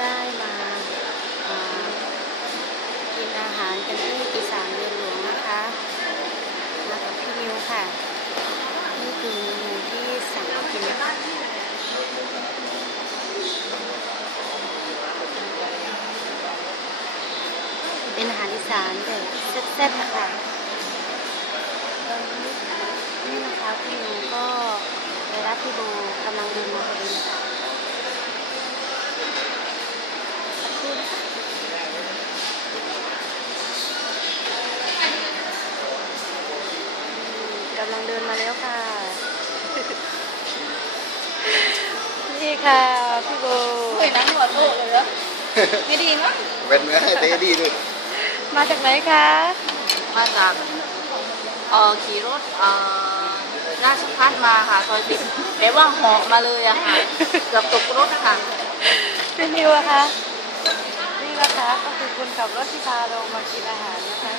ได้มาอ่ากินอาหารกันที่อีสานเมืองหลวงนะคะมากับพี่นิวค่ะนี่คือเมนูที่สั่งกินนะคะเป็นอาหารอีสานแบบแซ่บๆนะคะนี่นะคะพี่นิวก็ไปรับพี่โบกำลังเดินมาพอดีนะคะสักครู่นะคะกำลังเดินมาแล้วค่ะ นี่ค่ะพี่โบ เฮ้ยนั่งหัวโตเลยเหรอไม่ดีมั้ง เว้นเนื้อให้เต้ดีด้วย มาจากไหนคะ มาจากขี่รถราชพัฒมาค่ะซอย10แต่ว่าเหาะมาเลยอะค่ะเกือบตกรถค่ะ พี่นิวอะคะนี่นะคะก็คือคนขับรถที่พาเรามากินอาหารนะคะ